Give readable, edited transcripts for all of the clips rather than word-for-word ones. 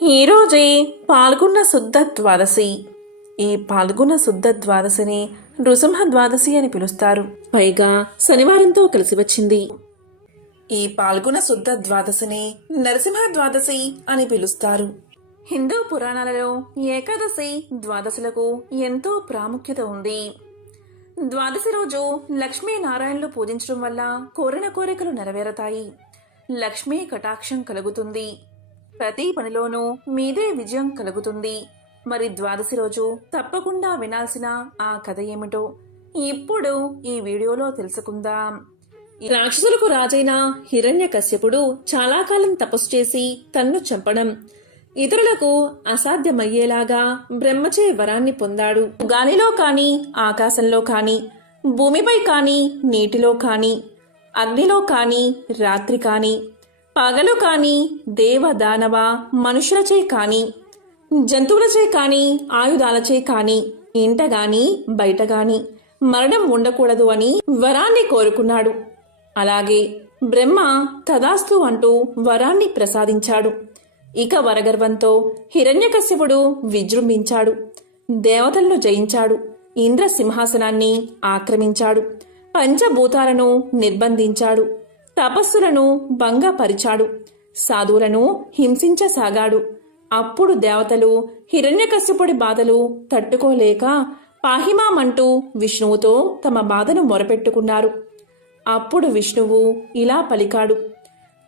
ఈరోజే పాల్గొన్న శుద్ధ ద్వాదశి. ఈ పాల్గొన్న శుద్ధ ద్వాదశిని నృసింహ ద్వాదశి అని పిలుస్తారు. పైగా శనివారంతో కలిసి వచ్చింది. ఈ పాల్గొన శుద్ధ ద్వాదశిని నరసింహ ద్వాదశి అని పిలుస్తారు. హిందూ పురాణాలలో ఏకాదశి ద్వాదశులకు ఎంతో ప్రాముఖ్యత ఉంది. ద్వాదశి రోజు లక్ష్మీనారాయణలు పూజించడం వల్ల కోరిన కోరికలు నెరవేరతాయి. లక్ష్మీ కటాక్షం కలుగుతుంది. ప్రతి పనిలోనూ మీదే విజయం కలుగుతుంది. మరి ద్వాదశి రోజు తప్పకుండా వినాల్సిన ఆ కథ ఏమిటో ఇప్పుడు ఈ వీడియోలో తెలుసుకుందాం. రాక్షసులకు రాజైన హిరణ్యకశ్యపుడు చాలా కాలం తపస్సు చేసి తన్ను చంపడం, ఇతరులకు అసాధ్యమయ్యేలాగా బ్రహ్మచే వరాన్ని పొందాడు. గాలిలో కాని, ఆకాశంలో కాని, భూమిపై కాని, నీటిలో కాని, అగ్నిలో కాని, రాత్రి కాని, పగలు కాని, దేవ దానవ మనుషులచే కాని, జంతువులచే కాని, ఆయుధాలచే కాని, ఇంట గాని బయట గాని మరణం ఉండకూడదు అని వరాన్ని కోరుకున్నాడు. అలాగే బ్రహ్మ తదాస్తు అంటూ వరాన్ని ప్రసాదించాడు. ఇక వరగర్వంతో హిరణ్యకశ్యపుడు విజృంభించాడు. దేవతలను జయించాడు. ఇంద్ర సింహాసనాన్ని ఆక్రమించాడు. పంచభూతాలను నిర్బంధించాడు. తపస్సులను భంగపరిచాడు. సాధువులను హింసించసాగాడు. అప్పుడు దేవతలు హిరణ్యకశ్యపుడి బాధలు తట్టుకోలేక పాహిమామంటూ విష్ణువుతో తమ బాధను మొరపెట్టుకున్నారు. అప్పుడు విష్ణువు ఇలా పలికాడు: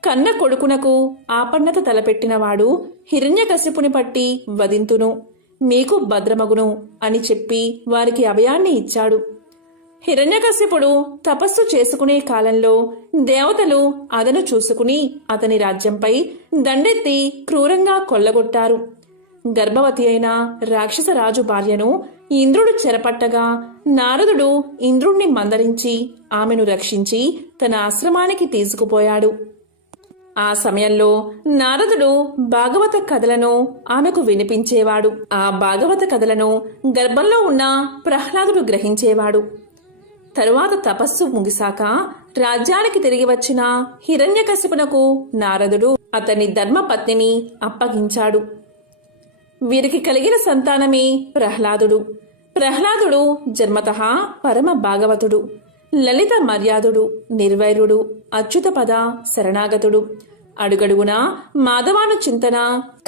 కన్న కొడుకునకు ఆపన్నత తలపెట్టినవాడు హిరణ్యకశ్యపుని పట్టి వధింతును, మీకు భద్రమగును అని చెప్పి వారికి అభయాన్ని ఇచ్చాడు. హిరణ్యకశ్యపుడు తపస్సు చేసుకునే కాలంలో దేవతలు అదను చూసుకుని అతని రాజ్యంపై దండెత్తి క్రూరంగా కొల్లగొట్టారు. గర్భవతి అయిన రాక్షసరాజు భార్యను ఇంద్రుడు చెరపట్టగా నారదుడు ఇంద్రుణ్ణి మందరించి ఆమెను రక్షించి తన ఆశ్రమానికి తీసుకుపోయాడు. ఆ సమయంలో నారదుడు భాగవత కథలను ఆమెకు వినిపించేవాడు. ఆ భాగవత కథలను గర్భంలో ఉన్న ప్రహ్లాదుడు గ్రహించేవాడు. తరువాత తపస్సు ముగిశాక రాజ్యానికి తిరిగి వచ్చిన హిరణ్యకశిపునకు నారదుడు అతని ధర్మపత్నిని అప్పగించాడు. వీరికి కలిగిన సంతానమే ప్రహ్లాదుడు. ప్రహ్లాదుడు జన్మతః పరమ భాగవతుడు, లలిత మర్యాదుడు, నిర్వైరుడు, అచ్యుతపద శరణాగతుడు, అడుగడుగునా మాధవాను చింతన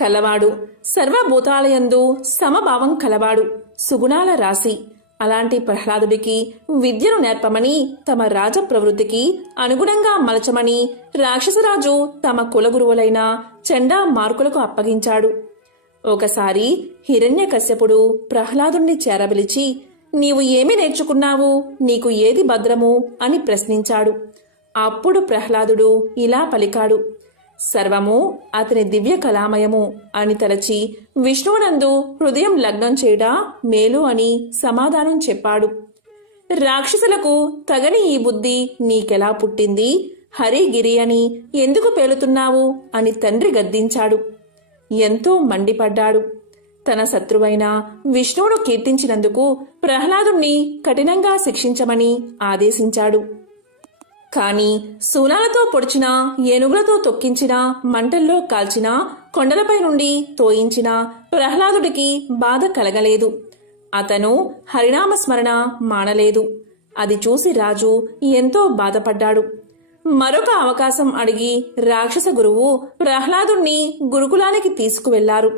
కలవాడు, సర్వభూతాలయందు సమభావం కలవాడు, సుగుణాల రాశి. అలాంటి ప్రహ్లాదుడికి విద్యను నేర్పమని, తమ రాజ ప్రవృత్తికి అనుగుణంగా మలచమని రాక్షసరాజు తమ కులగురువులైన చండా మార్కులకు అప్పగించాడు. ఒకసారి హిరణ్యకశ్యపుడు ప్రహ్లాదుణ్ణి చేరబిలిచి, నీవు ఏమి నేర్చుకున్నావు, నీకు ఏది భద్రము అని ప్రశ్నించాడు. అప్పుడు ప్రహ్లాదుడు ఇలా పలికాడు: సర్వము అతని దివ్య కళామయము అని తలచి విష్ణువునందు హృదయం లగ్నం చేయడా మేలు అని సమాధానం చెప్పాడు. రాక్షసులకు తగని ఈ బుద్ధి నీకెలా పుట్టింది, హరిగిరి అని ఎందుకు పేలుతున్నావు అని తండ్రి గద్దించాడు. ఎంతో మండిపడ్డాడు. తన శత్రువైన విష్ణువును కీర్తించినందుకు ప్రహ్లాదుణ్ణి కఠినంగా శిక్షించమని ఆదేశించాడు. కాని శూలాలతో పొడిచినా, ఏనుగులతో తొక్కించినా, మంటల్లో కాల్చినా, కొండలపై నుండి తోయించిన ప్రహ్లాదుడికి బాధ కలగలేదు. అతను హరినామస్మరణ మానలేదు. అది చూసి రాజు ఎంతో బాధపడ్డాడు. మరొక అవకాశం అడిగి రాక్షస గురువు ప్రహ్లాదుణ్ణి గురుకులానికి తీసుకువెళ్లారు.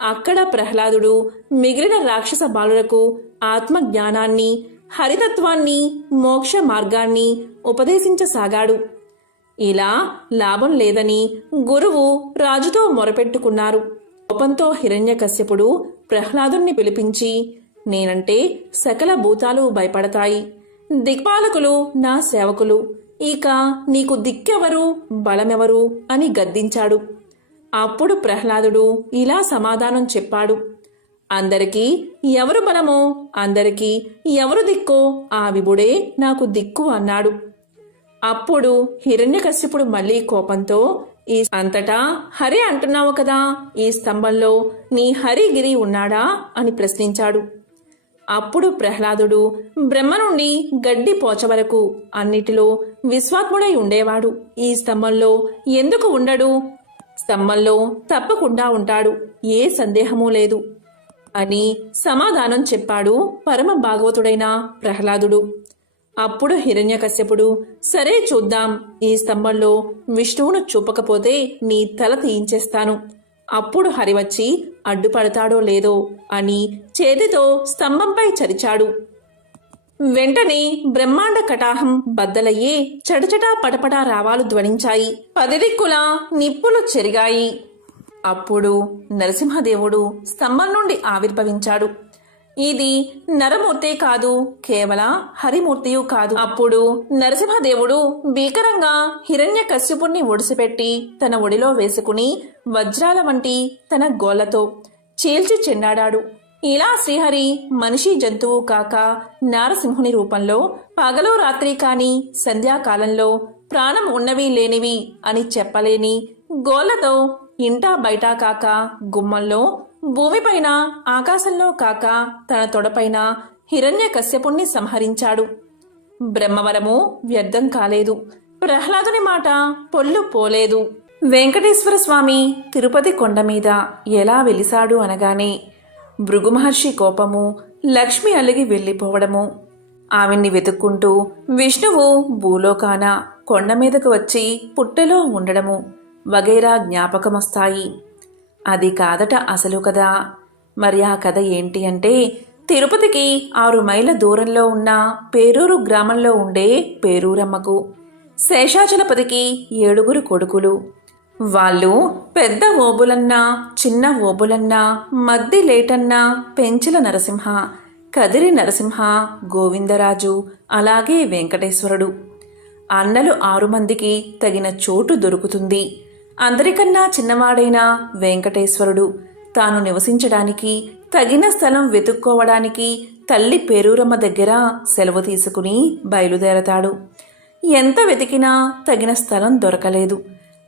అక్కడ ప్రహ్లాదుడు మిగిలిన రాక్షస బాలులకు ఆత్మజ్ఞానాన్ని, హరితత్వాన్ని, మోక్ష మార్గాన్ని ఉపదేశించసాగాడు. ఇలా లాభం లేదని గురువు రాజుతో మొరపెట్టుకున్నారు. కోపంతో హిరణ్యకశ్యపుడు ప్రహ్లాదుణ్ణి పిలిపించి, నేనంటే సకల భూతాలు భయపడతాయి. దిక్పాలకులు నా సేవకులు. ఇక నీకు దిక్కెవరు, బలమెవరు అని గద్దించాడు. అప్పుడు ప్రహ్లాదుడు ఇలా సమాధానం చెప్పాడు: అందరికీ ఎవరు బలమో, అందరికీ ఎవరు దిక్కో ఆ విభుడే నాకు దిక్కు అన్నాడు. అప్పుడు హిరణ్యకశ్యపుడు మళ్లీ కోపంతో, ఈ అంతటా హరి అంటున్నావు కదా, ఈ స్తంభంలో నీ హరిగిరి ఉన్నాడా అని ప్రశ్నించాడు. అప్పుడు ప్రహ్లాదుడు బ్రహ్మ నుండి గడ్డి పోచ వరకు అన్నిటిలో విశ్వాత్ముడై ఉండేవాడు. ఈ స్తంభంలో ఎందుకు ఉండడు? స్తంభంలో తప్పకుండా ఉంటాడు, ఏ సందేహమూ లేదు అని సమాధానం చెప్పాడు పరమ భాగవతుడైన ప్రహ్లాదుడు. అప్పుడు హిరణ్యకశ్యపుడు, సరే చూద్దాం, ఈ స్తంభంలో విష్ణువును చూపకపోతే నీ తల తీయించేస్తాను, అప్పుడు హరి వచ్చి అడ్డుపడతాడో లేదో అని చేతితో స్తంభంపై చరిచాడు. వెంటనే బ్రహ్మాండ కటాహం బద్దలయ్యే చటచటా పటపటా రావాలు ధ్వనించాయి. 10 దిక్కులా నిప్పులు చెరిగాయి. అప్పుడు నరసింహదేవుడు స్తంభం నుండి ఆవిర్భవించాడు. ఇది నరమూర్తే కాదు, కేవల హరిమూర్తియు కాదు. అప్పుడు నరసింహదేవుడు భీకరంగా హిరణ్యకశ్యపుణ్ణి ఒడిసిపెట్టి తన ఒడిలో వేసుకుని వజ్రాల వంటి తన గోళ్లతో చీల్చి చెండాడాడు. ఇలా శ్రీహరి మనిషి జంతువు కాక నారసింహుని రూపంలో పగలు రాత్రి కాని సంధ్యాకాలంలో ప్రాణం ఉన్నవి లేనివి అని చెప్పలేని గోళ్లతో ఇంటా బయటా కాక గుమ్మంలో, భూమిపైన ఆకాశంలో కాక తన తొడపైన హిరణ్యకశ్యపుణ్ణి సంహరించాడు. బ్రహ్మవరము వ్యర్థం కాలేదు, ప్రహ్లాదుని మాట పొల్లు పోలేదు. వెంకటేశ్వర స్వామి తిరుపతి కొండ మీద ఎలా వెలిసాడు అనగానే భృగు మహర్షి కోపము, లక్ష్మి అలిగి వెళ్ళిపోవడము, ఆవిడ్ని వెతుక్కుంటూ విష్ణువు భూలోకాన కొండ మీదకు వచ్చి పుట్టెలో ఉండడము వగైరా జ్ఞాపకమొస్తాయి. అది కాదట అసలు కథ. మరి ఆ కథ ఏంటి అంటే, తిరుపతికి 6 మైళ్ళ దూరంలో ఉన్న పేరూరు గ్రామంలో ఉండే పేరూరమ్మకు శేషాచలపతికి 7 కొడుకులు. వాళ్ళు పెద్ద ఓబులన్నా, చిన్న ఓబులన్నా, మద్ది లేటన్నా, పెంచుల నరసింహ, కదిరి నరసింహ, గోవిందరాజు, అలాగే వెంకటేశ్వరుడు. అన్నలు 6 మందికి తగిన చోటు దొరుకుతుంది. అందరికన్నా చిన్నవాడైన వెంకటేశ్వరుడు తాను నివసించడానికి తగిన స్థలం వెతుక్కోవడానికి తల్లి పేరూరమ్మ దగ్గర సెలవు తీసుకుని బయలుదేరతాడు. ఎంత వెతికినా తగిన స్థలం దొరకలేదు.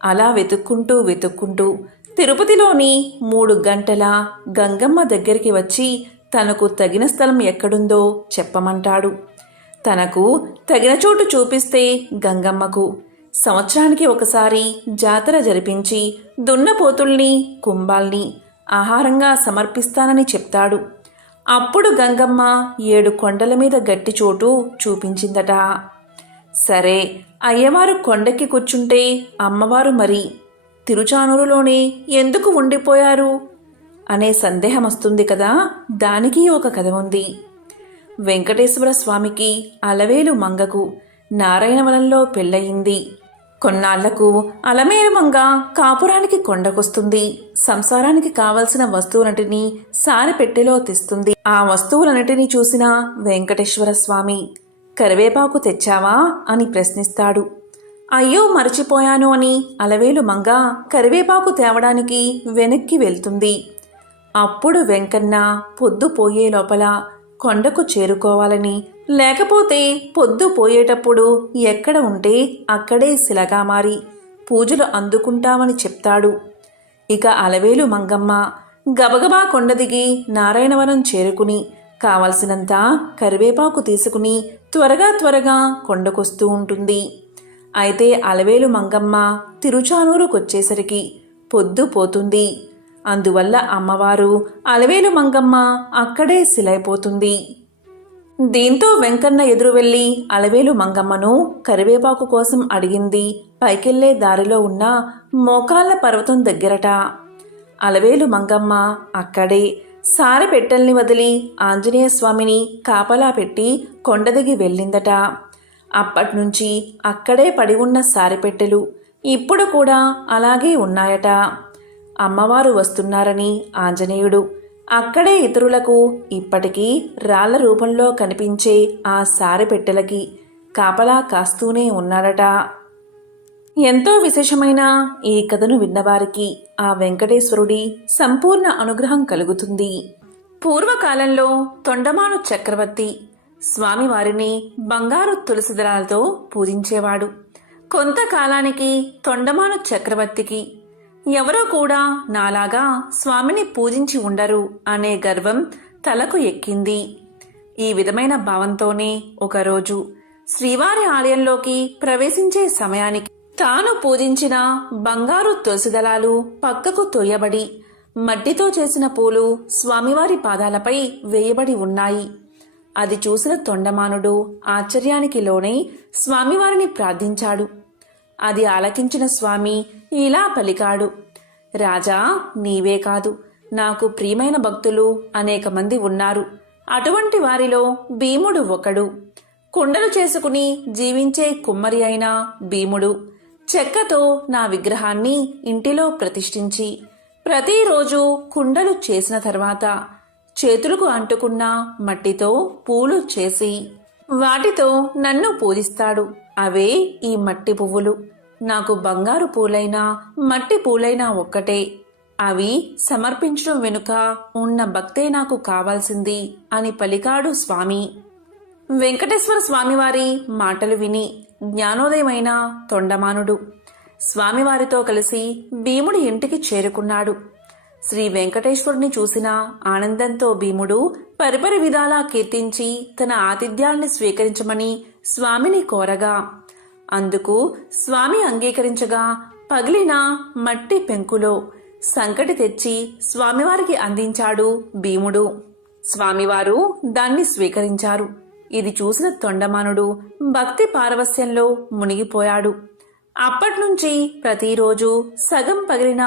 అలా వెతుక్కుంటూ తిరుపతిలోని 3 గంటల గంగమ్మ దగ్గరికి వచ్చి తనకు తగిన స్థలం ఎక్కడుందో చెప్పమంటాడు. తనకు తగిన చోటు చూపిస్తే గంగమ్మకు సంవత్సరానికి ఒకసారి జాతర జరిపించి దున్నపోతుల్ని, కుంభాల్ని ఆహారంగా సమర్పిస్తానని చెప్తాడు. అప్పుడు గంగమ్మ 7 కొండల మీద గట్టి చోటు చూపించిందట. సరే, అయ్యవారు కొండకి కూర్చుంటే అమ్మవారు మరి తిరుచానూరులోనే ఎందుకు ఉండిపోయారు అనే సందేహం వస్తుంది కదా. దానికి ఒక కథ ఉంది. వెంకటేశ్వర స్వామికి అలవేలు మంగకు నారాయణవనంలో పెళ్ళయింది. కొన్నాళ్లకు అలమేలు మంగ కాపురానికి కొండకొస్తుంది. సంసారానికి కావలసిన వస్తువులన్నిటినీ సారెపెట్టెలో తెస్తుంది. ఆ వస్తువులన్నిటినీ చూసిన వెంకటేశ్వర స్వామి, కరివేపాకు తెచ్చావా అని ప్రశ్నిస్తాడు. అయ్యో మరచిపోయాను అని అలవేలు మంగ కరివేపాకు తేవడానికి వెనక్కి వెళ్తుంది. అప్పుడు వెంకన్న పొద్దు పోయే లోపల కొండకు చేరుకోవాలని, లేకపోతే పొద్దు పోయేటప్పుడు ఎక్కడ ఉంటే అక్కడే శిలగా మారి పూజలు అందుకుంటామని చెప్తాడు. ఇక అలవేలు మంగమ్మ గబగబా కొండ దిగి నారాయణవనం చేరుకుని కావలసినంత కరివేపాకు తీసుకుని త్వరగా కొండకొస్తూ ఉంటుంది. అయితే అలవేలు మంగమ్మ తిరుచానూరుకొచ్చేసరికి పొద్దు పోతుంది. అందువల్ల అమ్మవారు అలవేలు మంగమ్మ అక్కడే శిలైపోతుంది. దీంతో వెంకన్న ఎదురు వెళ్లి అలవేలు మంగమ్మను కరివేపాకు కోసం అడిగింది పైకెళ్లే దారిలో ఉన్న మోకాళ్ల పర్వతం దగ్గరట. అలవేలు మంగమ్మ అక్కడే సారెపెట్టెల్ని వదిలి ఆంజనేయ స్వామిని కాపలా పెట్టి కొండదిగి వెళ్ళిందట. అప్పట్నుంచి అక్కడే పడి ఉన్న సారెపెట్టెలు ఇప్పుడు కూడా అలాగే ఉన్నాయట. అమ్మవారు వస్తున్నారని ఆంజనేయుడు అక్కడే ఇతరులకు ఇప్పటికీ రాళ్ల రూపంలో కనిపించే ఆ సారెపెట్టెలకి కాపలా కాస్తూనే ఉన్నాడట. ఎంతో విశేషమైన ఈ కథను విన్నవారికి ఆ వెంకటేశ్వరుడి సంపూర్ణ అనుగ్రహం కలుగుతుంది. పూర్వకాలంలో తొండమాను చక్రవర్తి స్వామివారిని బంగారు తులసిదళాలతో పూజించేవాడు. కొంతకాలానికి తొండమాను చక్రవర్తికి ఎవరో కూడా నాలాగా స్వామిని పూజించి ఉండరు అనే గర్వం తలకు ఎక్కింది. ఈ విధమైన భావంతోనే ఒకరోజు శ్రీవారి ఆలయంలోకి ప్రవేశించే సమయానికి తాను పూజించిన బంగారు తులసిదళాలు పక్కకు తొయ్యబడి మట్టితో చేసిన పూలు స్వామివారి పాదాలపై వేయబడి ఉన్నాయి. అది చూసిన తొండమానుడు ఆశ్చర్యానికి లోనై స్వామివారిని ప్రార్థించాడు. అది ఆలకించిన స్వామి ఇలా పలికాడు, రాజా, నీవే కాదు, నాకు ప్రియమైన భక్తులు అనేక మంది ఉన్నారు. అటువంటి వారిలో భీముడు ఒకడు. కుండలు చేసుకుని జీవించే కుమ్మరి అయిన భీముడు చెక్కతో నా విగ్రహాన్ని ఇంటిలో ప్రతిష్ఠించి ప్రతిరోజు కుండలు చేసిన తర్వాత చేతులకు అంటుకున్న మట్టితో పూలు చేసి వాటితో నన్ను పూజిస్తాడు. అవే ఈ మట్టి పువ్వులు. నాకు బంగారు పూలైనా మట్టి పూలైనా ఒక్కటే. అవి సమర్పించడం వెనుక ఉన్న భక్తే నాకు కావాల్సింది అని పలికాడు స్వామి. వెంకటేశ్వర స్వామివారి మాటలు విని జ్ఞానోదయమైన తొండమానుడు స్వామివారితో కలిసి భీముడి ఇంటికి చేరుకున్నాడు. శ్రీ వెంకటేశ్వరుని చూసిన ఆనందంతో భీముడు పరిపరి విధాలా కీర్తించి తన ఆతిథ్యాల్ని స్వీకరించమని స్వామిని కోరగా అందుకు స్వామి అంగీకరించగా పగిలిన మట్టి పెంకులో సంకటి తెచ్చి స్వామివారికి అందించాడు భీముడు. స్వామివారు దాన్ని స్వీకరించారు. ఇది చూసిన తొండమానుడు భక్తి పారవస్యంలో మునిగిపోయాడు. అప్పట్నుంచి ప్రతిరోజు సగం పగిలిన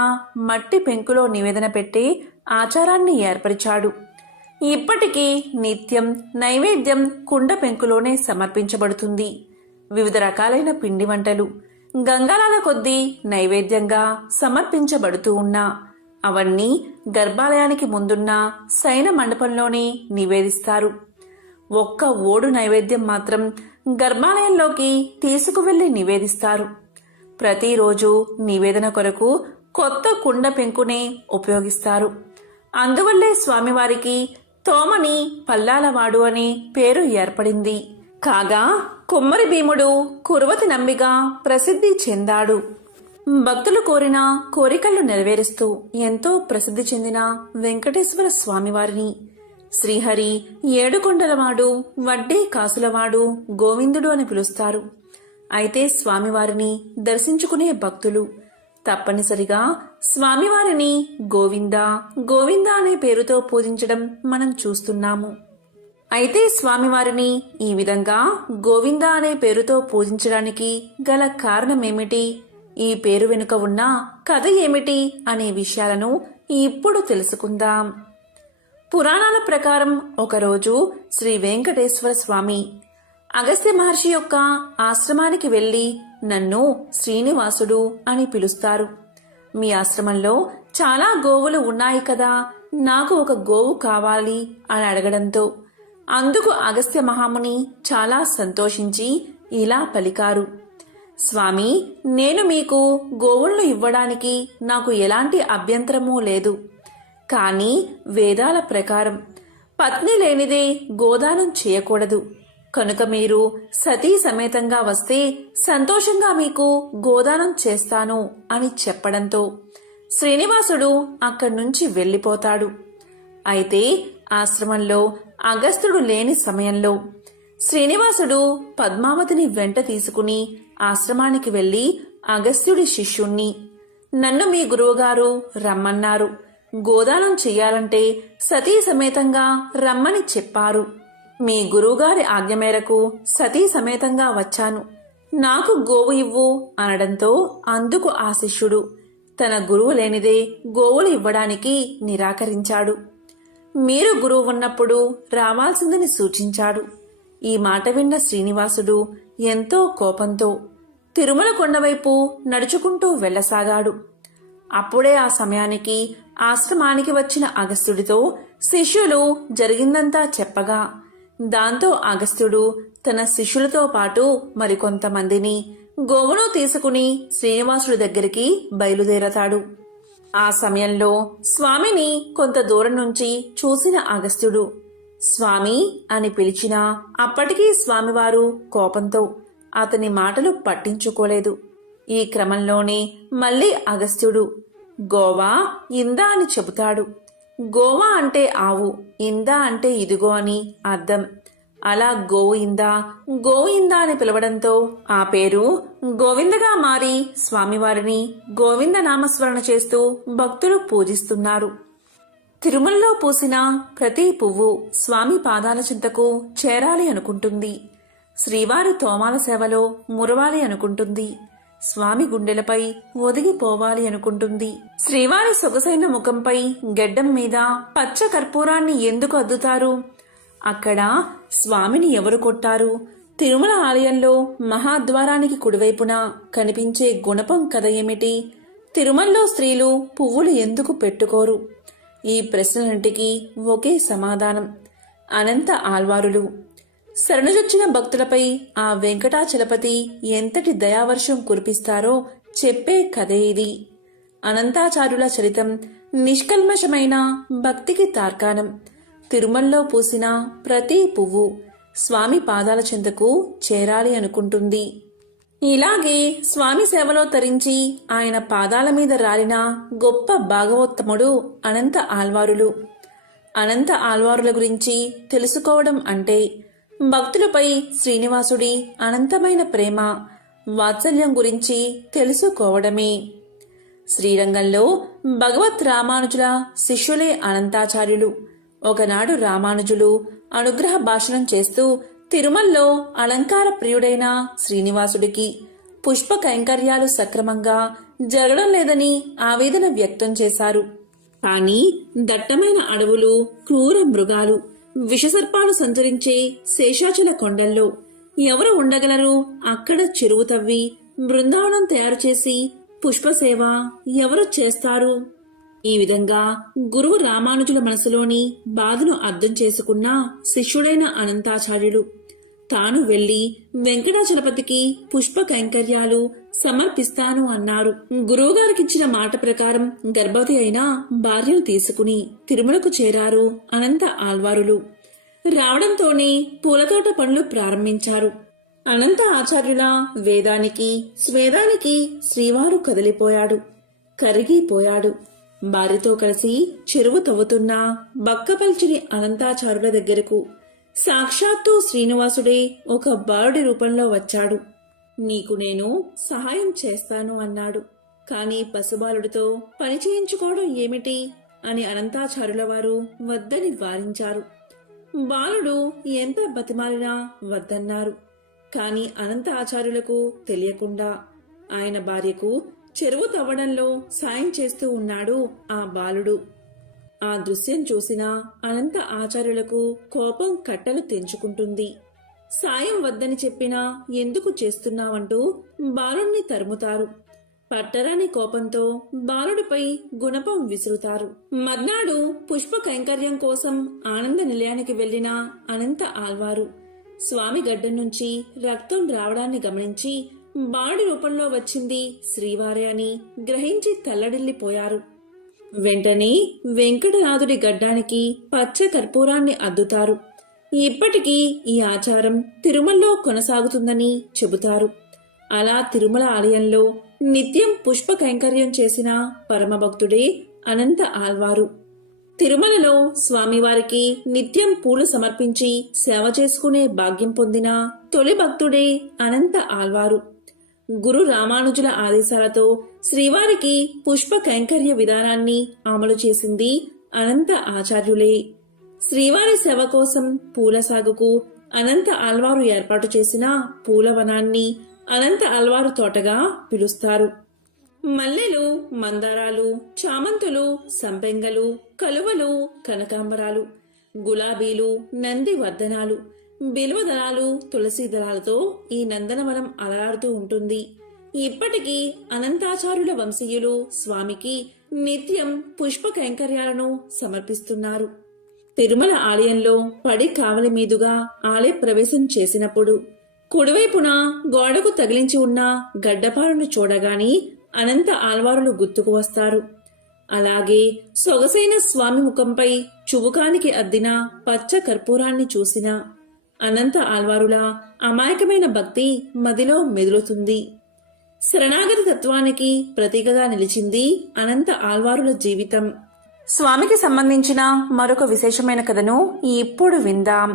మట్టి పెంకులో నివేదన పెట్టి ఆచారాన్ని ఏర్పరిచాడు. ఇప్పటికీ నిత్యం నైవేద్యం కుండ పెంకులోనే సమర్పించబడుతుంది. వివిధ రకాలైన పిండి వంటలు గంగాళాల కొద్దీ నైవేద్యంగా సమర్పించబడుతూ ఉన్నా అవన్నీ గర్భాలయానికి ముందున్న శయన మండపంలోనే నివేదిస్తారు. ఒక్క ఓడు నైవేద్యం మాత్రం గర్భాలయంలోకి తీసుకువెళ్లి నివేదిస్తారు. ప్రతిరోజు నివేదన కొరకు కొత్త కుండ పెంకునే ఉపయోగిస్తారు. అందువల్లే స్వామివారికి తోమని పల్లాలవాడు అనే పేరు ఏర్పడింది. కాగా కుమ్మరి భీముడు కురువతి నంబిగా ప్రసిద్ధి చెందాడు. భక్తులు కోరిన కోరికలు నెరవేరుస్తూ ఎంతో ప్రసిద్ధి చెందిన వెంకటేశ్వర స్వామివారిని శ్రీహరి, ఏడుకొండలవాడు, వడ్డీ కాసులవాడు, గోవిందుడు అని పిలుస్తారు. అయితే స్వామివారిని దర్శించుకునే భక్తులు తప్పనిసరిగా స్వామివారిని గోవింద గోవింద అనే పేరుతో పూజించడం మనం చూస్తున్నాము. అయితే స్వామివారిని ఈ విధంగా గోవింద అనే పేరుతో పూజించడానికి గల కారణమేమిటి, ఈ పేరు వెనుక ఉన్న కథ ఏమిటి అనే విషయాలను ఇప్పుడు తెలుసుకుందాం. పురాణాల ప్రకారం ఒకరోజు శ్రీ వెంకటేశ్వర స్వామి అగస్త్య మహర్షి యొక్క ఆశ్రమానికి వెళ్లి నన్ను శ్రీనివాసుడు అని పిలుస్తారు. మీ ఆశ్రమంలో చాలా గోవులు ఉన్నాయి కదా, నాకు ఒక గోవు కావాలి అని అడగడంతో అందుకు అగస్త్య మహాముని చాలా సంతోషించి ఇలా పలికారు, స్వామి, నేను మీకు గోవులను ఇవ్వడానికి నాకు ఎలాంటి అభ్యంతరమూ లేదు. కానీ వేదాల ప్రకారం పత్ని లేనిదే గోదానం చేయకూడదు. కనుక మీరు సతీ సమేతంగా వస్తే సంతోషంగా మీకు గోదానం చేస్తాను అని చెప్పడంతో శ్రీనివాసుడు అక్కడి నుంచి వెళ్ళిపోతాడు. అయితే ఆశ్రమంలో అగస్త్యుడు లేని సమయంలో శ్రీనివాసుడు పద్మావతిని వెంట తీసుకుని ఆశ్రమానికి వెళ్లి అగస్త్యుడి శిష్యుణ్ణి, నన్ను మీ గురువుగారు రమ్మన్నారు, గోదానం చెయ్యాలంటే సతీ సమేతంగా రమ్మని చెప్పారు. మీ గురువుగారి ఆజ్ఞ మేరకు సతీ సమేతంగా వచ్చాను, నాకు గోవు ఇవ్వు అనడంతో అందుకు ఆ శిష్యుడు తన గురువు లేనిదే గోవులు ఇవ్వడానికి నిరాకరించాడు. మీరు గురువు ఉన్నప్పుడు రావాల్సిందని సూచించాడు. ఈ మాట విన్న శ్రీనివాసుడు ఎంతో కోపంతో తిరుమల కొండవైపు నడుచుకుంటూ వెళ్లసాగాడు. అప్పుడే ఆ సమయానికి ఆశ్రమానికి వచ్చిన అగస్త్యుడితో శిష్యులు జరిగిందంతా చెప్పగా దాంతో అగస్త్యుడు తన శిష్యులతో పాటు మరికొంతమందిని గోవును తీసుకుని శ్రీనివాసుడి దగ్గరికి బయలుదేరతాడు. ఆ సమయంలో స్వామిని కొంత దూరం నుంచి చూసిన అగస్త్యుడు స్వామి అని పిలిచినా అప్పటికీ స్వామివారు కోపంతో అతని మాటలు పట్టించుకోలేదు. ఈ క్రమంలోనే మళ్లీ అగస్త్యుడు గోవా ఇందా అని చెబుతాడు. గోవా అంటే ఆవు, ఇందా అంటే ఇదిగో అని అర్థం. అలా గోవిందా గోవిందా అని పిలవడంతో ఆ పేరు గోవిందగా మారి స్వామివారిని గోవింద నామస్మరణ చేస్తూ భక్తులు పూజిస్తున్నారు. తిరుమలలో పూసిన ప్రతి పువ్వు స్వామి పాదాల చింతకు చేరాలి అనుకుంటుంది. శ్రీవారి తోమాల సేవలో మురవాలి అనుకుంటుంది. స్వామి గుండెలపై ఒదిగిపోవాలి అనుకుంటుంది. శ్రీవారి సొగసైన ముఖంపై గెడ్డం మీద పచ్చ కర్పూరాన్ని ఎందుకు అద్దుతారు? అక్కడ స్వామిని ఎవరు కొట్టారు? తిరుమల ఆలయంలో మహాద్వారానికి కుడివైపున కనిపించే గుణపం కథ ఏమిటి? తిరుమలలో స్త్రీలు పువ్వులు ఎందుకు పెట్టుకోరు? ఈ ప్రశ్నలంటికి ఒకే సమాధానం: అనంత ఆళ్వారులు. శరణుజొచ్చిన భక్తులపై ఆ వెంకటాచలపతి ఎంతటి దయావర్షం కురిపిస్తారో చెప్పే కథే ఇది. అనంతాచార్యుల చరితం నిష్కల్మషమైన భక్తికి తార్కాణం. తిరుమలలో పూసిన ప్రతి పువ్వు స్వామి పాదాల చెంతకు చేరాలి అనుకుంటుంది. ఇలాగే స్వామి సేవలో తరించి ఆయన పాదాల మీద రాలిన గొప్ప భాగవోత్తముడు అనంత ఆళ్వారులు. అనంత ఆళ్వారుల గురించి తెలుసుకోవడం అంటే భక్తులపై శ్రీనివాసుడి అనంతమైన ప్రేమ, వాత్సల్యం గురించి తెలుసుకోవడమే. శ్రీరంగంలో భగవత్ రామానుజుల శిష్యులే అనంతాచార్యులు. ఒకనాడు రామానుజులు అనుగ్రహ భాషణం చేస్తూ తిరుమలలో అలంకార ప్రియుడైన శ్రీనివాసుడికి పుష్ప కైంకర్యాలు సక్రమంగా జరగడం లేదని ఆవేదన వ్యక్తం చేశారు. కాని దట్టమైన అడవులు, క్రూర మృగాలు, విషసర్పాలు సంచరించే శేషాచల కొండల్లో ఎవరు ఉండగలరు? అక్కడ చెరువు తవ్వి బృందావనం తయారు చేసి పుష్పసేవ ఎవరు చేస్తారు? ఈ విధంగా గురువు రామానుజుల మనసులోని బాధను అర్థం చేసుకున్న శిష్యుడైన అనంతాచార్యుడు తాను వెళ్లి వెంకటాచలపతికి పుష్ప కైంకర్యాలు సమర్పిస్తాను అన్నారు. గురువుగారికిచ్చిన మాట ప్రకారం గర్భవతి అయిన భార్యను తీసుకుని తిరుమలకు చేరారు అనంత ఆళ్వారులు. రావడంతోనే పూలతోట పనులు ప్రారంభించారు. అనంత ఆచార్యుల వేదానికి స్వేదానికి శ్రీవారు కదిలిపోయాడు, కరిగిపోయాడు. భార్యతో కలిసి చెరువు తవ్వుతున్న బక్కపల్చిని అనంతాచార్యుల దగ్గరకు సాక్షాత్తు శ్రీనివాసుడే ఒక బాలుడి రూపంలో వచ్చాడు. నీకు నేను సహాయం చేస్తాను అన్నాడు. కాని పసిబాలుడితో పని చేయించుకోవడం ఏమిటి అని అనంతాచార్యుల వారు వద్దని వారించారు. బాలుడు ఎంత బతిమాలినా వద్దన్నారు. కాని అనంత ఆచార్యులకు తెలియకుండా ఆయన భార్యకు చెరువు తవ్వడంలో సాయం చేస్తూ ఉన్నాడు ఆ బాలుడు. ఆ దృశ్యం చూసిన అనంత ఆచార్యులకు కోపం కట్టలు తెంచుకుంటుంది. సాయం వద్దని చెప్పినా ఎందుకు చేస్తున్నావంటూ బాలుణ్ణి తరుముతారు. పట్టరాని కోపంతో బాలుడిపై గుణపం విసురుతారు. మర్నాడు పుష్ప కైంకర్యం కోసం ఆనంద నిలయానికి వెళ్లిన అనంత ఆళ్వారు స్వామి గడ్డం నుంచి రక్తం రావడాన్ని గమనించి బాలుడి రూపంలో వచ్చింది శ్రీవారే అని గ్రహించి తల్లడిల్లిపోయారు. వెంటనే వెంకటనాథుడి గడ్డానికి పచ్చ కర్పూరాన్ని అద్దుతారు. ఇప్పటికీ ఈ ఆచారం తిరుమలలో కొనసాగుతుందని చెబుతారు. అలా తిరుమల ఆలయంలో నిత్యం పుష్ప కైంకర్యం చేసిన పరమభక్తుడే అనంత ఆళ్వారు. తిరుమలలో స్వామివారికి నిత్యం పూలు సమర్పించి సేవ చేసుకునే భాగ్యం పొందిన తొలి భక్తుడే అనంత ఆళ్వారు. గురు రామానుజుల ఆదేశాలతో శ్రీవారికి పుష్ప కైంకర్య విధానాన్ని అమలు చేసింది అనంత ఆచార్యులే. శ్రీవారి సేవ కోసం పూల సాగుకు అనంత ఆళ్వారు ఏర్పాటు చేసిన పూలవనాన్ని అనంత ఆళ్వారు తోటగా పిలుస్తారు. మల్లెలు, మందారాలు, చామంతులు, సంపెంగలు, కలువలు, కనకాంబరాలు, గులాబీలు, నంది వర్ధనాలు, బిల్వదళాలు, తులసి దళాలతో ఈ నందనవనం అలరాడుతూ ఉంటుంది. ఇప్పటికీ అనంతాచార్యుల వంశీయులు స్వామికి నిత్యం పుష్ప కైంకర్యాలను సమర్పిస్తున్నారు. తిరుమల ఆలయంలో పడి కావలి మీదుగా ఆలయ ప్రవేశం చేసినప్పుడు కుడివైపున గోడకు తగిలించి ఉన్న గడ్డపారును చూడగాని అనంత ఆళ్వారులు గుర్తుకు వస్తారు. అలాగే సొగసైన స్వామి ముఖంపై చుబుకానికి అద్దిన పచ్చ కర్పూరాన్ని చూసిన అనంత ఆళ్వారుల అమాయకమైన భక్తి మదిలో మెదులుతుంది. శరణాగతి తత్వానికి ప్రతీకగా నిలిచింది అనంత ఆళ్వారుల జీవితం. స్వామికి సంబంధించిన మరొక విశేషమైన కథను ఇప్పుడు విందాం.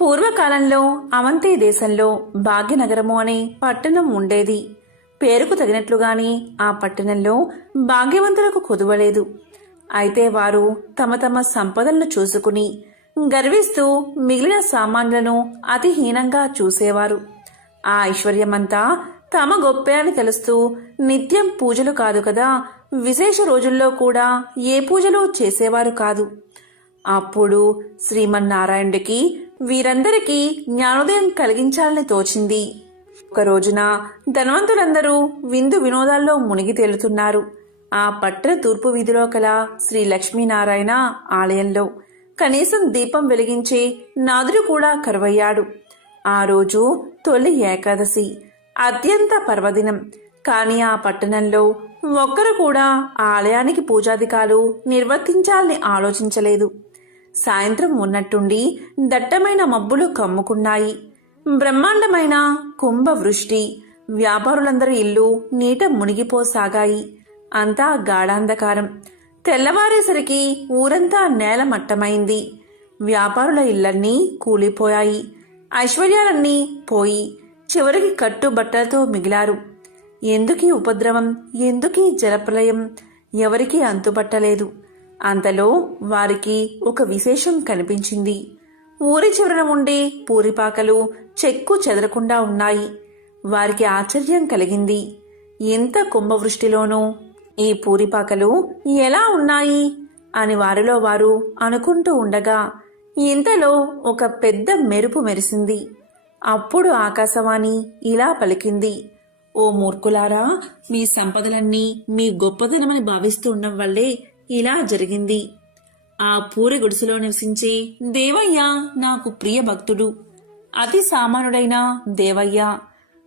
పూర్వకాలంలో అవంతి దేశంలో భాగ్యనగరము అనే పట్టణం ఉండేది. పేరుకు తగినట్లుగానే ఆ పట్టణంలో భాగ్యవంతులకు కొదువలేదు. అయితే వారు తమ తమ సంపదలను చూసుకుని గర్విస్తూ మిగిలిన సామాన్యులను అతి హీనంగా చూసేవారు. ఆ ఐశ్వర్యమంతా తమ గొప్పే అని తెలుస్తూ నిత్యం పూజలు కాదు కదా, విశేష రోజుల్లో కూడా ఏ పూజలు చేసేవారు కాదు. అప్పుడు శ్రీమన్నారాయణుడికి వీరందరికీ జ్ఞానోదయం కలిగించాలని తోచింది. ఒక రోజున ధనవంతులందరూ విందు వినోదాల్లో మునిగి తేలుతున్నారు. ఆ పట్టణ తూర్పు వీధిలో కల శ్రీ లక్ష్మీనారాయణ ఆలయంలో కనీసం దీపం వెలిగించే నాదుడు కూడా కరువయ్యాడు. ఆ రోజు తొలి ఏకాదశి, అత్యంత పర్వదినం. కాని ఆ పట్టణంలో ఒక్కరు కూడా ఆ ఆలయానికి పూజాధికాలు నిర్వర్తించాలని ఆలోచించలేదు. సాయంత్రం ఉన్నట్టుండి దట్టమైన మబ్బులు కమ్ముకున్నాయి. బ్రహ్మాండమైన కుంభవృష్టి. వ్యాపారులందరి ఇల్లు నీట మునిగిపోసాగాయి. అంతా గాఢాంధకారం. తెల్లవారేసరికి ఊరంతా నేలమట్టమైంది. వ్యాపారుల ఇళ్లన్నీ కూలిపోయాయి. ఐశ్వర్యాలన్నీ పోయి చివరికి కట్టుబట్టలతో మిగిలారు. ఎందుకీ ఉపద్రవం, ఎందుకీ జలప్రలయం, ఎవరికీ అంతుబట్టలేదు. అంతలో వారికి ఒక విశేషం కనిపించింది. ఊరి చివరన ఉండే పూరిపాకలు చెక్కు చెదరకుండా ఉన్నాయి. వారికి ఆశ్చర్యం కలిగింది. ఎంత కుంభవృష్టిలోనూ ఈ పూరిపాకలు ఎలా ఉన్నాయి అని వారిలో వారు అనుకుంటూ ఉండగా ఇంతలో ఒక పెద్ద మెరుపు మెరిసింది. అప్పుడు ఆకాశవాణి ఇలా పలికింది, ఓ మూర్ఖులారా, మీ సంపదలన్నీ మీ గొప్పదనమని భావిస్తూ ఉండడం వల్లే ఇలా జరిగింది. ఆ పూరి గుడిసెలో నివసించే దేవయ్య నాకు ప్రియ భక్తుడు. అతి సామాన్యుడైన దేవయ్య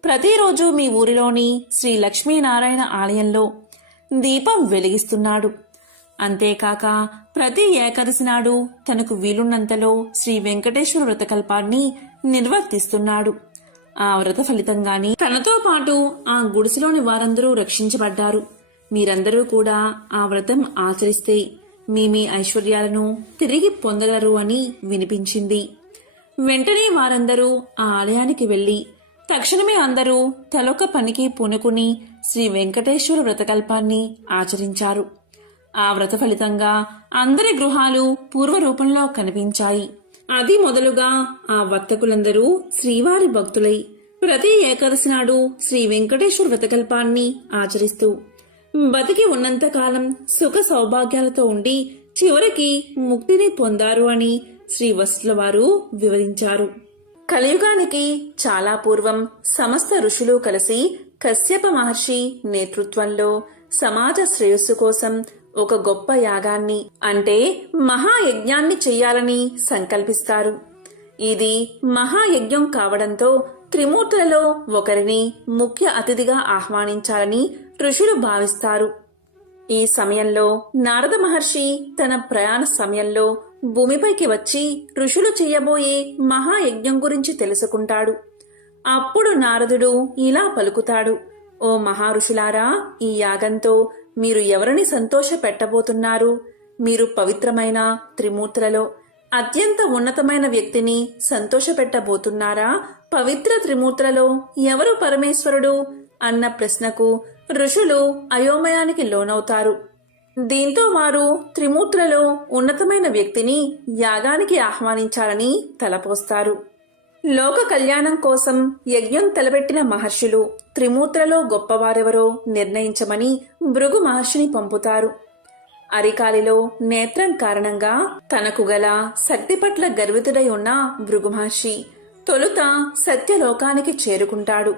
ప్రతిరోజు మీ ఊరిలోని శ్రీ లక్ష్మీనారాయణ ఆలయంలో దీపం వెలిగిస్తున్నాడు. అంతేకాక ప్రతి ఏకాదశి నాడు తనకు వీలున్నంతలో శ్రీ వెంకటేశ్వర వ్రతకల్పాన్ని నిర్వర్తిస్తున్నాడు. ఆ వ్రత ఫలితంగానే తనతో పాటు ఆ గుడిసెలోని వారందరూ రక్షించబడ్డారు. మీరందరూ కూడా ఆ వ్రతం ఆచరిస్తే మీ ఐశ్వర్యాలను తిరిగి పొందగలరు అని వినిపించింది. వెంటనే వారందరూ ఆ ఆలయానికి వెళ్లి తక్షణమే అందరూ తలొక పనికి పూనుకుని శ్రీ వెంకటేశ్వర వ్రతకల్పాన్ని ఆచరించారు. ఆ వ్రత ఫలితంగా అందరి గృహాలు పూర్వరూపంలో కనిపించాయి. అది మొదలుగా ఆ వర్తకులందరూ శ్రీవారి భక్తులై ప్రతి ఏకాదశి నాడు శ్రీ వెంకటేశ్వర వ్రతకల్పాన్ని ఆచరిస్తూ బతికి ఉన్నంతకాలం సుఖ సౌభాగ్యాలతో ఉండి చివరికి ముక్తిని పొందారు అని శ్రీ వశిష్ఠుల వారు వివరించారు. కలియుగానికి చాలా పూర్వం సమస్త ఋషులు కలిసి కశ్యప మహర్షి నేతృత్వంలో సమాజ శ్రేయస్సు కోసం ఒక గొప్ప యాగాన్ని అంటే మహాయజ్ఞాన్ని చెయ్యాలని సంకల్పిస్తారు. ఇది మహాయజ్ఞం కావడంతో త్రిమూర్తులలో ఒకరిని ముఖ్య అతిథిగా ఆహ్వానించాలని ఋషులు భావిస్తారు. ఈ సమయంలో నారద మహర్షి తన ప్రయాణ సమయంలో భూమిపైకి వచ్చి ఋషులు చెయ్యబోయే మహాయజ్ఞం గురించి తెలుసుకుంటాడు. అప్పుడు నారదుడు ఇలా పలుకుతాడు, ఓ మహారుషులారా, ఈ యాగంతో మీరు ఎవరిని సంతోష పెట్టబోతున్నారు? మీరు పవిత్రమైన త్రిమూర్తులలో అత్యంత ఉన్నతమైన వ్యక్తిని సంతోషపెట్టబోతున్నారా? పవిత్ర త్రిమూర్తులలో ఎవరు పరమేశ్వరుడు అన్న ప్రశ్నకు ఋషులు అయోమయానికి లోనవుతారు. దీంతో వారు త్రిమూర్తులలో ఉన్నతమైన వ్యక్తిని యాగానికి ఆహ్వానించాలని తలపోస్తారు. లోక కళ్యాణం కోసం యజ్ఞం తలపెట్టిన మహర్షులు త్రిమూర్తులలో గొప్పవారెవరో నిర్ణయించమని భృగు మహర్షిని పంపుతారు. అరికాలిలో నేత్రం కారణంగా తనకు గల శక్తి పట్ల గర్వితుడై ఉన్న భృగు మహర్షి తొలుత సత్యలోకానికి చేరుకుంటాడు.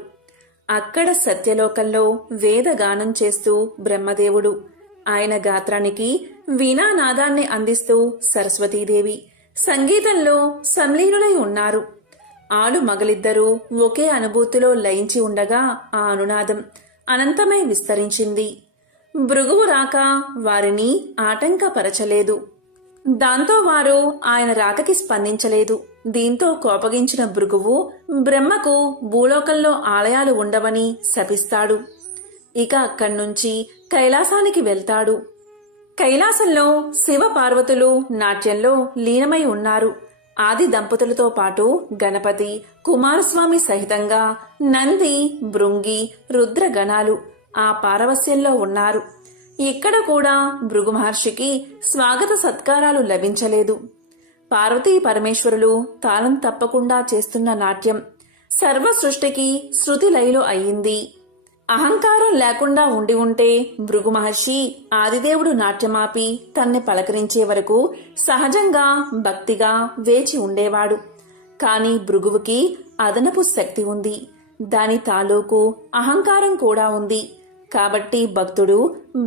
అక్కడ సత్యలోకంలో వేదగానం చేస్తూ బ్రహ్మదేవుడు, ఆయన గాత్రానికి వీణానాదాన్ని అందిస్తూ సరస్వతీదేవి సంగీతంలో సంలీనులై ఉన్నారు. ఆలు మగలిద్దరూ ఒకే అనుభూతిలో లయించి ఉండగా ఆ అనునాదం అనంతమై విస్తరించింది. భృగువు రాక వారిని ఆటంకపరచలేదు. దాంతో వారు ఆయన రాకకి స్పందించలేదు. దీంతో కోపగించిన భృగువు బ్రహ్మకు భూలోకంలో ఆలయాలు ఉండవని శపిస్తాడు. ఇక అక్కడ్నుంచి కైలాసానికి వెళ్తాడు. కైలాసంలో శివ పార్వతులు నాట్యంలో లీనమై ఉన్నారు. ఆది దంపతులతో పాటు గణపతి, కుమారస్వామి సహితంగా నంది, భృంగి, రుద్ర గణాలు ఆ పారవస్యంలో ఉన్నారు. ఇక్కడ కూడా భృగు మహర్షికి స్వాగత సత్కారాలు లభించలేదు. పార్వతీ పరమేశ్వరులు తాళం తప్పకుండా చేస్తున్న నాట్యం సర్వ సృష్టికి శృతి లయలు అయ్యింది. అహంకారం లేకుండా ఉండి ఉంటే భృగు మహర్షి ఆదిదేవుడు నాట్యమాపి తన్ని పలకరించే వరకు సహజంగా భక్తిగా వేచి ఉండేవాడు. కాని భృగువుకి అదనపు శక్తి ఉంది. దాని తాలూకు అహంకారం కూడా ఉంది. కాబట్టి భక్తుడు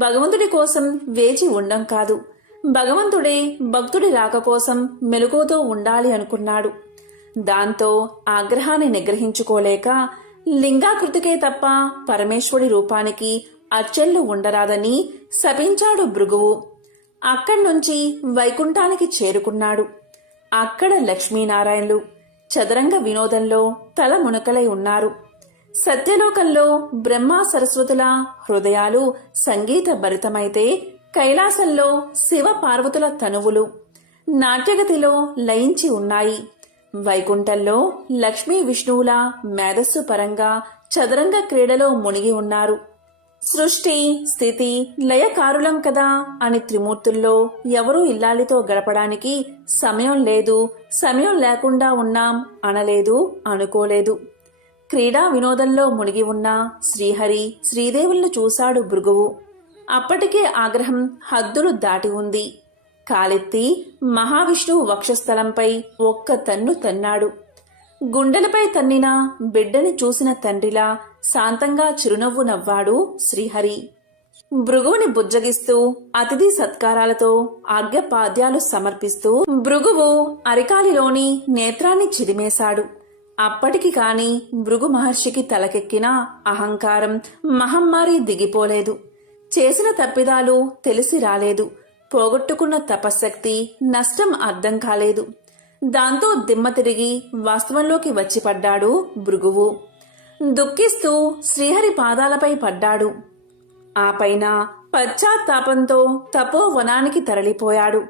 భగవంతుడి కోసం వేచి ఉండం కాదు, భగవంతుడే భక్తుడి రాక కోసం మెలకువతో ఉండాలి అనుకున్నాడు. దాంతో ఆగ్రహాన్ని నిగ్రహించుకోలేక లింగాకృతికే తప్ప పరమేశ్వరుడి రూపానికి అచ్చెళ్ళు ఉండరాదని శపించాడు భృగువు. అక్కడ్నుంచి వైకుంఠానికి చేరుకున్నాడు. అక్కడ లక్ష్మీనారాయణులు చదరంగ వినోదంలో తల మునకలై ఉన్నారు. సత్యలోకంలో బ్రహ్మ సరస్వతుల హృదయాలు సంగీత భరితమైతే కైలాసంలో శివ పార్వతుల తనువులు నాట్యగతిలో లయించి ఉన్నాయి. వైకుంఠంలో లక్ష్మీ విష్ణువుల మేధస్సు పరంగా చదరంగ క్రీడలో మునిగి ఉన్నారు. సృష్టి స్థితి లయకారులం కదా అని త్రిమూర్తుల్లో ఎవరూ ఇల్లాలితో గడపడానికి సమయం లేదు, సమయం లేకుండా ఉన్నాం అనలేదు, అనుకోలేదు. క్రీడా వినోదంలో మునిగి ఉన్న శ్రీహరి శ్రీదేవులను చూశాడు భృగువు. అప్పటికే ఆగ్రహం హద్దులు దాటి ఉంది. కాలెత్తి మహావిష్ణువు వక్షస్థలంపై ఒక్క తన్ను తన్నాడు. గుండెలపై తన్నిన బిడ్డని చూసిన తండ్రిలా శాంతంగా చిరునవ్వు నవ్వాడు శ్రీహరి. భృగువుని బుజ్జగిస్తూ అతిథి సత్కారాలతో ఆజ్ఞపాద్యాలు సమర్పిస్తూ భృగువు అరికాలిలోని నేత్రాన్ని చిదిమేశాడు. అప్పటికి కాని భృగు మహర్షికి తలకెక్కిన అహంకారం మహమ్మారి దిగిపోలేదు. చేసిన తప్పిదాలు తెలిసి రాలేదు. పోగొట్టుకున్న తపశ్శక్తి నష్టం అర్థం కాలేదు. దాంతో దిమ్మ తిరిగి వాస్తవంలోకి వచ్చి పడ్డాడు భృగువు. దుఃఖిస్తూ శ్రీహరి పాదాలపై పడ్డాడు. ఆ పైన పశ్చాత్తాపంతో తపోవనానికి తరలిపోయాడు.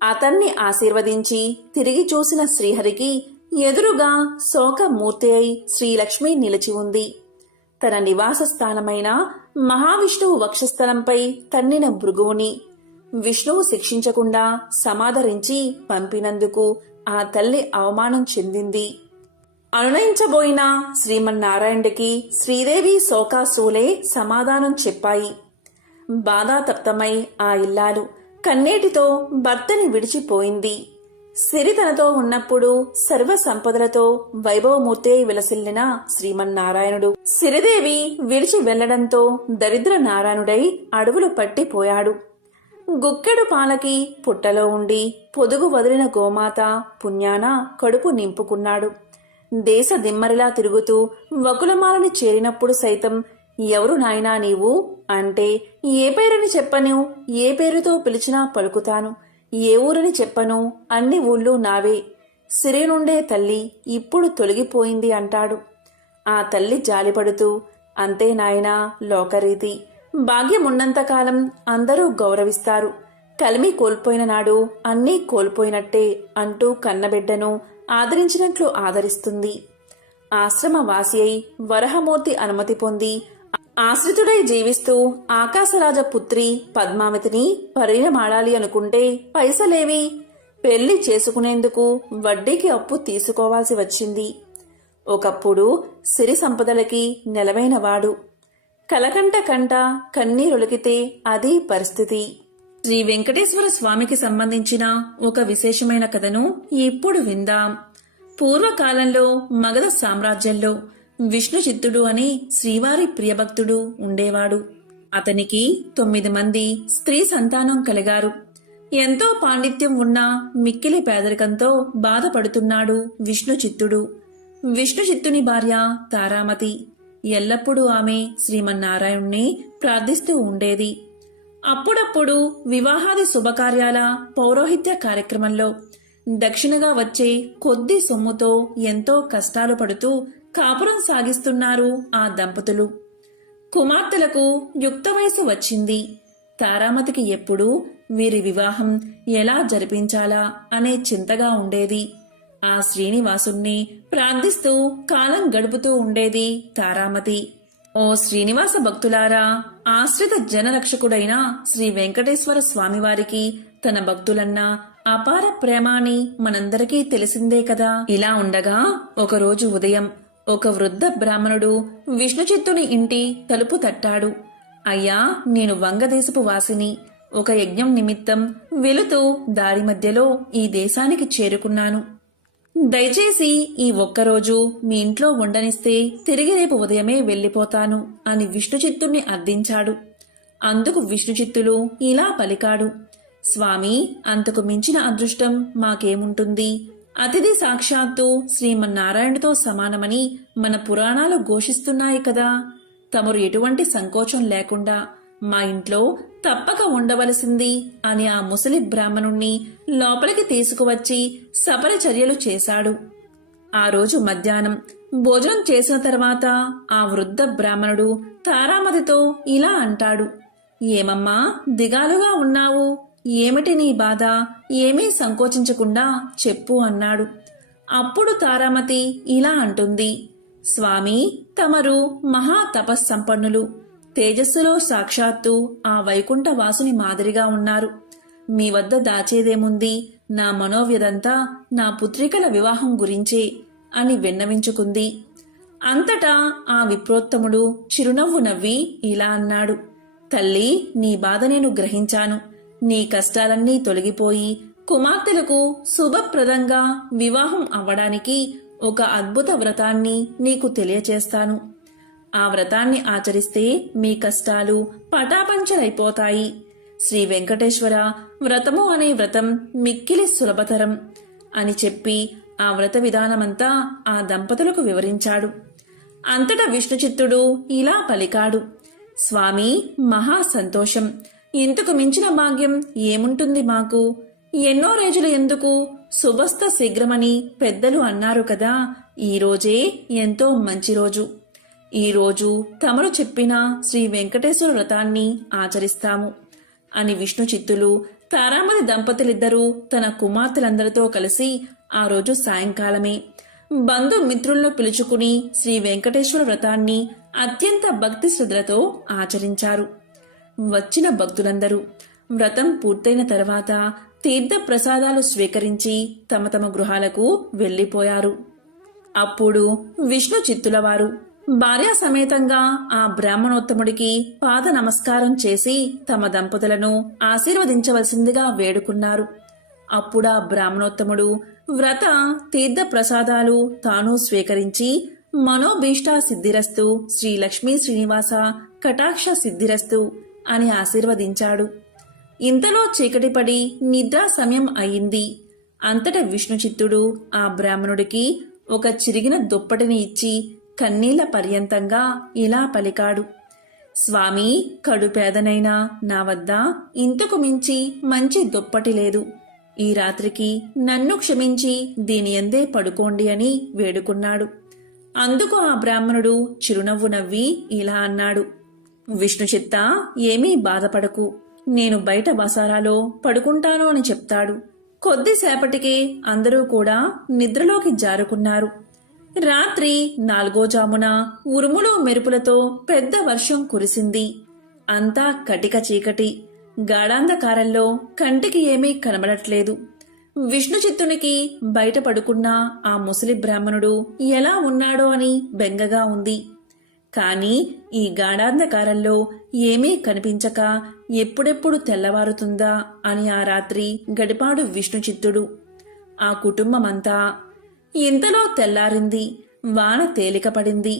అతన్ని ఆశీర్వదించి తిరిగి చూసిన శ్రీహరికి ఎదురుగా శోకమూర్తి అయి శ్రీలక్ష్మి నిలిచి ఉంది. తన నివాస స్థానమైన మహావిష్ణువు వక్షస్థలంపై తన్నిన భృగువుని విష్ణువు శిక్షించకుండా సమాదరించి పంపినందుకు ఆ తల్లి అవమానం చెందింది. అనునయించబోయిన శ్రీమన్నారాయణుడికి శ్రీదేవి శోకాశ్రులే సమాధానం చెప్పాయి. బాధాతప్తమై ఆ ఇల్లాలు కన్నేటితో భర్తని విడిచిపోయింది. సిరి తనతో ఉన్నప్పుడు సర్వ సంపదలతో వైభవమూర్తి విలసిల్లిన శ్రీమన్నారాయణుడు సిరిదేవి విడిచి వెళ్లడంతో దరిద్ర నారాయణుడై అడవులు పట్టిపోయాడు. గుక్కెడు పాలకి పుట్టలో ఉండి పొదుగు వదిలిన గోమాత పుణ్యాన కడుపు నింపుకున్నాడు. దేశ దిమ్మరిలా తిరుగుతూ వకులమాలని చేరినప్పుడు సైతం ఎవరు నాయనా నీవు అంటే ఏ పేరుని చెప్పను, ఏ పేరుతో పిలిచినా పలుకుతాను, ఏ ఊరని చెప్పను, అన్ని ఊళ్ళు నావే, సిరి నుండే తల్లి ఇప్పుడు తొలగిపోయింది అంటాడు. ఆ తల్లి జాలిపడుతూ అంతే నాయనా లోకరీతి, భాగ్యమున్నంతకాలం అందరూ గౌరవిస్తారు, కలిమి కోల్పోయిన నాడు అన్నీ కోల్పోయినట్టే అంటూ కన్నబిడ్డను ఆదరించినట్లు ఆదరిస్తుంది. ఆశ్రమవాసి అయి వరహమూర్తి అనుమతి పొంది ఆశ్రితుడై జీవిస్తూ ఆకాశరాజ పుత్రి పద్మావతిని పరిణమాడాలి అనుకుంటే పైసలేవి, పెళ్లి చేసుకునేందుకు వడ్డీకి అప్పు తీసుకోవాల్సి వచ్చింది. ఒకప్పుడు సిరి సంపదలకి నెలవైనవాడు. కలకంట కంట కన్నీరొలికితే అది పరిస్థితి. శ్రీ వెంకటేశ్వర స్వామికి సంబంధించిన ఒక విశేషమైన కథను ఇప్పుడు విందాం. పూర్వకాలంలో మగధ సామ్రాజ్యంలో విష్ణు చిత్తుడు అని శ్రీవారి ప్రియభక్తుడు ఉండేవాడు. అతనికి 9 మంది స్త్రీ సంతానం కలిగారు. ఎంతో పాండిత్యం ఉన్న మిక్కిలి పేదరికంతో బాధపడుతున్నాడు విష్ణు చిత్తుడు. విష్ణు చిత్తుని భార్య తారామతి. ఎల్లప్పుడూ ఆమె శ్రీమన్నారాయణుణ్ణి ప్రార్థిస్తూ ఉండేది. అప్పుడప్పుడు వివాహాది శుభకార్యాల పౌరోహిత్య కార్యక్రమంలో దక్షిణగా వచ్చే కొద్ది సొమ్ముతో ఎంతో కష్టాలు పడుతూ కాపురం సాగిస్తున్నారు ఆ దంపతులు. కుమార్తెలకు యుక్త వయసు వచ్చింది. తారామతికి ఎప్పుడూ వీరి వివాహం ఎలా జరిపించాలా అనే చింతగా ఉండేది. ఆ శ్రీనివాసుణ్ణి ప్రార్థిస్తూ కాలం గడుపుతూ ఉండేది తారామతి. ఓ శ్రీనివాస భక్తులారా, ఆశ్రిత జనరక్షకుడైన శ్రీ వెంకటేశ్వర స్వామివారికి తన భక్తులన్నా అపార ప్రేమ అని మనందరికీ తెలిసిందే కదా. ఇలా ఉండగా ఒకరోజు ఉదయం ఒక వృద్ధ బ్రాహ్మణుడు విష్ణుచిత్తుని ఇంటి తలుపు తట్టాడు. అయ్యా, నేను వంగదేశపు వాసిని. ఒక యజ్ఞం నిమిత్తం వెళుతూ దారి మధ్యలో ఈ దేశానికి చేరుకున్నాను. దయచేసి ఈ ఒక్కరోజు మీ ఇంట్లో ఉండనిస్తే తిరిగి రేపు ఉదయమే వెళ్లిపోతాను అని విష్ణుచిత్తుణ్ణి అర్థించాడు. అందుకు విష్ణుచిత్తులు ఇలా పలికాడు. స్వామి, అంతకు మించిన అదృష్టం మాకేముంటుంది? అతిథి సాక్షాత్తు శ్రీమన్నారాయణుడితో సమానమని మన పురాణాలు ఘోషిస్తున్నాయి కదా. తమరు ఎటువంటి సంకోచం లేకుండా మా ఇంట్లో తప్పక ఉండవలసింది అని ఆ ముసలి బ్రాహ్మణుణ్ణి లోపలికి తీసుకువచ్చి సపరిచర్యలు చేశాడు. ఆ రోజు మధ్యాహ్నం భోజనం చేసిన తర్వాత ఆ వృద్ధ బ్రాహ్మణుడు తారామతితో ఇలా అంటాడు. ఏమమ్మా దిగాలుగా ఉన్నావు? ఏమిటి నీ బాధ? ఏమీ సంకోచించకుండా చెప్పు అన్నాడు. అప్పుడు తారామతి ఇలా అంటుంది. స్వామి, తమరు మహా తపస్సంపన్నులు. తేజస్సులో సాక్షాత్తు ఆ వైకుంఠ వాసుని మాదిరిగా ఉన్నారు. మీ వద్ద దాచేదేముంది? నా మనోవ్యదంతా నా పుత్రికల వివాహం గురించే అని విన్నవించుకుంది. అంతటా ఆ విప్రోత్తముడు చిరునవ్వు నవ్వి ఇలా అన్నాడు. తల్లి, నీ బాధ నేను గ్రహించాను. నీ కష్టాలన్నీ తొలగిపోయి కుమార్తెలకు శుభప్రదంగా వివాహం అవ్వడానికి ఒక అద్భుత వ్రతాన్ని నీకు తెలియచేస్తాను. ఆ వ్రతాన్ని ఆచరిస్తే మీ కష్టాలు పటాపంచలైపోతాయి. శ్రీ వెంకటేశ్వర వ్రతము అనే వ్రతం మిక్కిలి సులభతరం అని చెప్పి ఆ వ్రత విధానమంతా ఆ దంపతులకు వివరించాడు. అంతటా విష్ణుచిత్తుడు ఇలా పలికాడు. స్వామి, మహా సంతోషం. ఇంతకు మించిన భాగ్యం ఏముంటుంది మాకు? ఎన్నో రోజులు ఎందుకు, శుభస్థ శీఘ్రమని పెద్దలు అన్నారు కదా. ఈ రోజే ఎంతో మంచి రోజు. ఈ రోజు తమరు చెప్పిన శ్రీ వెంకటేశ్వర వ్రతాన్ని ఆచరిస్తాము అని విష్ణుచిత్తులు తారామతి దంపతులిద్దరూ తన కుమార్తెలందరితో కలిసి ఆ రోజు సాయంకాలమే బంధుమిత్రులను పిలుచుకుని శ్రీ వెంకటేశ్వర వ్రతాన్ని అత్యంత భక్తి శ్రద్ధలతో ఆచరించారు. వచ్చిన భక్తులందరూ వ్రతం పూర్తయిన తర్వాత తీర్థ ప్రసాదాలు స్వీకరించి తమ తమ గృహాలకు వెళ్లిపోయారు. అప్పుడు విష్ణు చిత్తులవారు భార్యా సమేతంగా ఆ బ్రాహ్మణోత్తముడికి పాద నమస్కారం చేసి తమ దంపతులను ఆశీర్వదించవలసిందిగా వేడుకున్నారు. అప్పుడా బ్రాహ్మణోత్తముడు వ్రత తీర్థ ప్రసాదాలు తాను స్వీకరించి మనోభీష్టా సిద్ధిరస్తు శ్రీ లక్ష్మీ శ్రీనివాస కటాక్ష సిద్ధిరస్తు అని ఆశీర్వదించాడు. ఇంతలో చీకటిపడి నిద్రా సమయం అయింది. అంతట విష్ణుచిత్తుడు ఆ బ్రాహ్మణుడికి ఒక చిరిగిన దుప్పటిని ఇచ్చి కన్నీళ్ల పర్యంతంగా ఇలా పలికాడు. స్వామి, కడుపేదనైనా నా వద్ద ఇంతకు మించి మంచి దుప్పటి లేదు. ఈ రాత్రికి నన్ను క్షమించి దీని ఎందే పడుకోండి అని వేడుకున్నాడు. అందుకు ఆ బ్రాహ్మణుడు చిరునవ్వు నవ్వి ఇలా అన్నాడు. విష్ణుచిత్త, ఏమీ బాధపడకు. నేను బయట వసారాలో పడుకుంటాను అని చెప్తాడు. కొద్దిసేపటికే అందరూ కూడా నిద్రలోకి జారుకున్నారు. రాత్రి 4వ జామున ఉరుములు మెరుపులతో పెద్ద వర్షం కురిసింది. అంతా కటిక చీకటి. గాఢాంధకారంలో కంటికి ఏమీ కనబడట్లేదు. విష్ణుచిత్తునికి బయట పడుకున్న ఆ ముసలి బ్రాహ్మణుడు ఎలా ఉన్నాడో అని బెంగగా ఉంది. కాని ఈ గాఢాంధకారంలో ఏమీ కనిపించక ఎప్పుడెప్పుడు తెల్లవారుతుందా అని ఆ రాత్రి గడిపాడు విష్ణుచిత్తుడు. ఆ కుటుంబమంతా. ఇంతలో తెల్లారింది. వాన తేలికపడింది.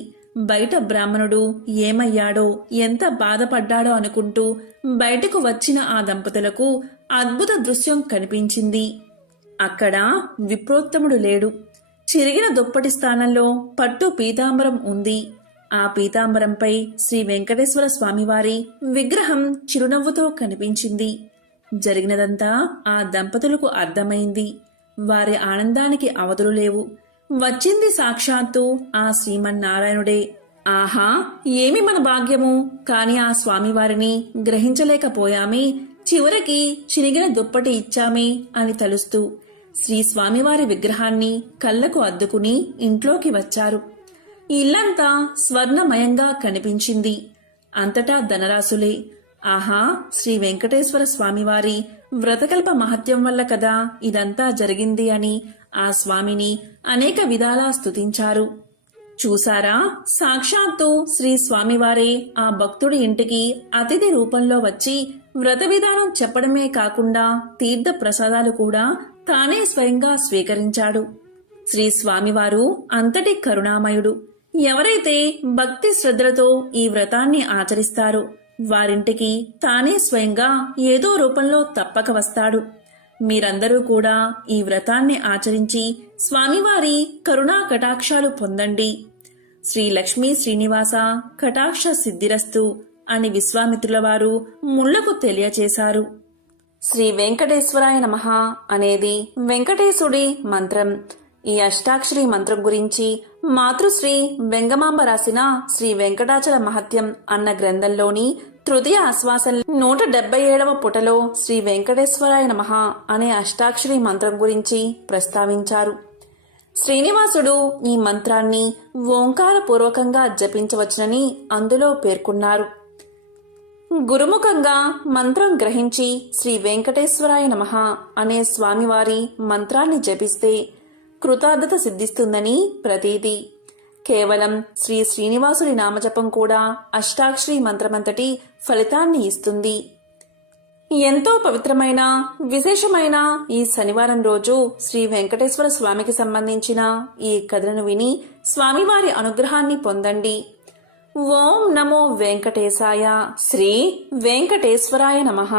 బయట బ్రాహ్మణుడు ఏమయ్యాడో, ఎంత బాధపడ్డాడో అనుకుంటూ బయటకు వచ్చిన ఆ దంపతులకు అద్భుత దృశ్యం కనిపించింది. అక్కడ విప్రోత్తముడు లేడు. చిరిగిన దుప్పటి స్థానంలో పట్టు పీతాంబరం ఉంది. ఆ పీతాంబరంపై శ్రీ వెంకటేశ్వర స్వామివారి విగ్రహం చిరునవ్వుతో కనిపించింది. జరిగినదంతా ఆ దంపతులకు అర్థమైంది. వారి ఆనందానికి అవధులు లేవు. వచ్చింది సాక్షాత్తు ఆ శ్రీమన్నారాయణుడే. ఆహా, ఏమి మన భాగ్యము! కాని ఆ స్వామివారిని గ్రహించలేకపోయామే. చివరికి చినిగిన దుప్పటి ఇచ్చామే అని తలుస్తూ శ్రీ స్వామివారి విగ్రహాన్ని కళ్ళకు అద్దుకుని ఇంట్లోకి వచ్చారు. ఇల్లంతా స్వర్ణమయంగా కనిపించింది. అంతటా ధనరాశులే. ఆహా, శ్రీ వెంకటేశ్వర స్వామివారి వ్రతకల్ప మహత్యం వల్ల కదా ఇదంతా జరిగింది అని ఆ స్వామిని అనేక విధాలా స్తుతించారు. చూసారా, సాక్షాత్తు శ్రీ స్వామివారే ఆ భక్తుడి ఇంటికి అతిథి రూపంలో వచ్చి వ్రత విధానం చెప్పడమే కాకుండా తీర్థ ప్రసాదాలు కూడా తానే స్వయంగా స్వీకరించాడు. శ్రీ స్వామివారు అంతటి కరుణామయుడు. ఎవరైతే భక్తి శ్రద్ధలతో ఈ వ్రతాన్ని ఆచరిస్తారో వారింటికి తానే స్వయంగా ఏదో రూపంలో తప్పక వస్తాడు. మీరందరూ కూడా ఈ వ్రతాన్ని ఆచరించి స్వామివారి కరుణా కటాక్షాలు పొందండి. శ్రీ లక్ష్మీ శ్రీనివాస కటాక్ష సిద్ధిరస్తు అని విశ్వామిత్రుల వారు ముళ్లకు తెలియచేశారు. శ్రీ వెంకటేశ్వరాయ నమః అనేది వెంకటేశుడి మంత్రం. ఈ అష్టాక్షరి మంత్రం గురించి మాతృశ్రీ వెంగమాంబ రాసిన శ్రీ వెంకటాచల మహత్యం అన్న గ్రంథంలోని తృతీయ ఆశ్వాసం 177వ పుటలో శ్రీ వెంకటేశ్వరాయ నమః అనే అష్టాక్షరి మంత్రం గురించి ప్రస్తావించారు. శ్రీనివాసుడు ఈ మంత్రాన్ని ఓంకారపూర్వకంగా జపించవచ్చునని అందులో పేర్కొన్నారు. గురుముఖంగా మంత్రం గ్రహించి శ్రీ వెంకటేశ్వరాయ నమః అనే స్వామివారి మంత్రాన్ని జపిస్తే కృతార్థత సిద్ధిస్తుందని ప్రతీతి. కేవలం శ్రీ శ్రీనివాసుడి నామజపం కూడా అష్టాక్షరి మంత్రమంతటి ఫలితాన్ని ఇస్తుంది. ఎంతో పవిత్రమైన విశేషమైన ఈ శనివారం రోజు శ్రీ వెంకటేశ్వర స్వామికి సంబంధించిన ఈ కథలను విని స్వామివారి అనుగ్రహాన్ని పొందండి. ఓం నమో వెంకటేశాయ. శ్రీ వెంకటేశ్వరాయ నమః.